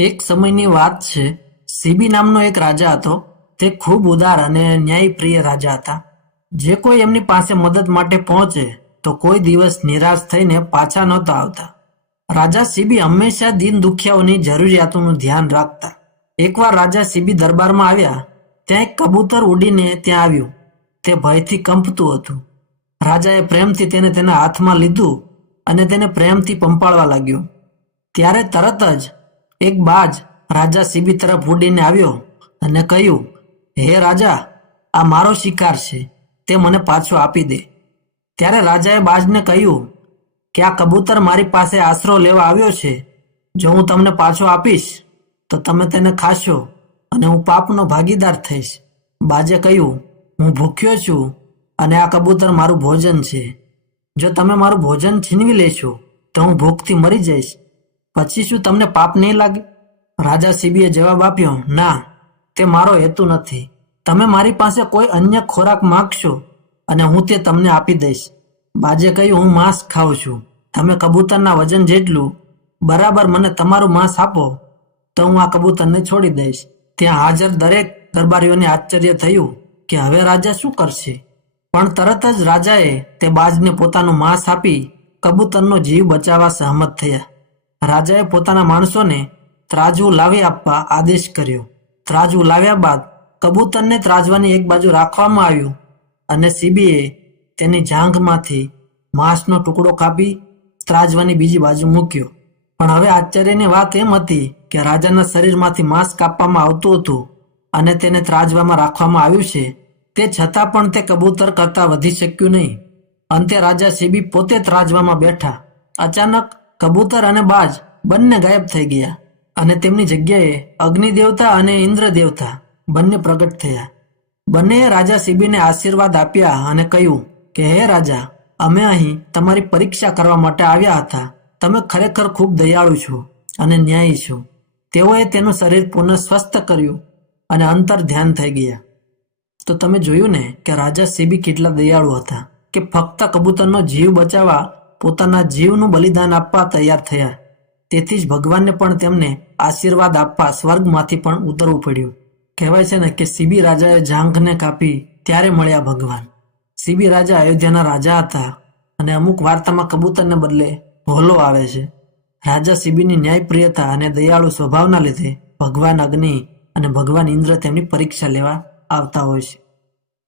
એક સમયની વાત છે. સીબી નામનો એક રાજા હતો. તે ખૂબ ઉદાર અને ન્યાયપ્રિય રાજા હતા. જે કોઈ એમની પાસે મદદ માટે પહોંચે, તો કોઈ દિવસ નિરાશ થઈને પાછા નહોતા આવતા. રાજા સીબી હંમેશા દિન દુખિયાઓની જરૂરિયાતોનું ધ્યાન રાખતા. એકવાર રાજા સીબી દરબારમાં આવ્યા, ત્યાં એક કબૂતર ઉડીને ત્યાં આવ્યું. તે ભયથી કંપતું હતું. રાજાએ પ્રેમથી તેને તેના હાથમાં લીધું અને તેને પ્રેમથી પંપાળવા લાગ્યો. ત્યારે તરત જ એક બાજ રાજા સીબી તરફ ઉડીને આવ્યો અને કહ્યું, હે રાજા, આ મારો શિકાર છે, તે મને પાછો આપી દે. ત્યારે રાજાએ બાજને કહ્યું, કે આ કબૂતર મારી પાસે આશરો લેવા આવ્યો છે. જો હું તમને પાછો આપીશ, તો તમે તેને ખાશો અને હું પાપનો ભાગીદાર થઈશ. બાજે કહ્યું, હું ભૂખ્યો છું અને આ કબૂતર મારું ભોજન છે. જો તમે મારું ભોજન છીનવી લેશો, તો હું ભૂખથી મરી જઈશ. પછી શું તમને પાપ નહીં લાગે? રાજા સીબીએ જવાબ આપ્યો, ના, તે મારો હેતુ નથી. તમે મારી પાસે કોઈ અન્ય ખોરાક માગશો અને હું તે તમને આપી દઈશ. બાજે કહ્યું, હું માંસ ખાઉં છું. તમે કબૂતરના વજન જેટલું બરાબર મને તમારું માંસ આપો, તો હું આ કબૂતરને છોડી દઈશ. ત્યાં હાજર દરેક દરબારીઓને આશ્ચર્ય થયું કે હવે રાજા શું કરશે? પણ તરત જ રાજાએ તે બાજને પોતાનું માંસ આપી કબૂતરનો જીવ બચાવવા સહમત થયા. રાજાએ પોતાના માણસોને ત્રાજવું લાવી આપવા આદેશ કર્યો. ત્રાજવું લાવ્યા બાદ કબૂતરને ત્રાજવાની એક બાજુ રાખવામાં આવ્યું અને સીબીએ તેની જાંઘમાંથી માંસનો ટુકડો કાપી ત્રાજવાની બીજી બાજુ મૂક્યો. પણ હવે આશ્ચર્યની વાત એમ હતી કે રાજાના શરીરમાંથી માંસ કાપવામાં આવતું હતું અને તેને ત્રાજવામાં રાખવામાં આવ્યું છે, તે છતાં પણ તે કબૂતર કરતાં વધી શક્યું નહીં. અંતે રાજા સીબી પોતે ત્રાજવામાં બેઠા. અચાનક કબૂતર અને બાજ બંને ગાયબ થઈ ગયા અને તેમની જગ્યાએ અગ્નિ દેવતા અને ઇન્દ્ર દેવતા બંને પ્રગટ થયા. બંનેએ રાજા સિબીને આશીર્વાદ આપ્યા અને કહ્યું કે, હે રાજા, અમે અહીં તમારી પરીક્ષા કરવા માટે આવ્યા હતા. તમે ખરેખર ખૂબ દયાળુ છો અને ન્યાયી છો. તેઓએ તેનું શરીર પુનઃ સ્વસ્થ કર્યું અને અંતર ધ્યાન થઈ ગયા. તો તમે જોયું ને કે રાજા સીબી કેટલા દયાળુ હતા કે ફક્ત કબૂતરનો જીવ બચાવવા પોતાના જીવનું બલિદાન આપવા તૈયાર થયા. તેથી જ ભગવાનને પણ તેમને આશીર્વાદ આપવા સ્વર્ગમાંથી પણ ઉતરવું પડ્યું. કહેવાય છે ને કે સીબી રાજાએ જાંઘને કાપી ત્યારે મળ્યા ભગવાન. સીબી રાજા અયોધ્યાના રાજા હતા અને અમુક વાર્તામાં કબૂતરને બદલે હોલો આવે છે. રાજા સીબીની ન્યાયપ્રિયતા અને દયાળુ સ્વભાવના લીધે ભગવાન અગ્નિ અને ભગવાન ઇન્દ્ર તેમની પરીક્ષા લેવા આવતા હોય છે.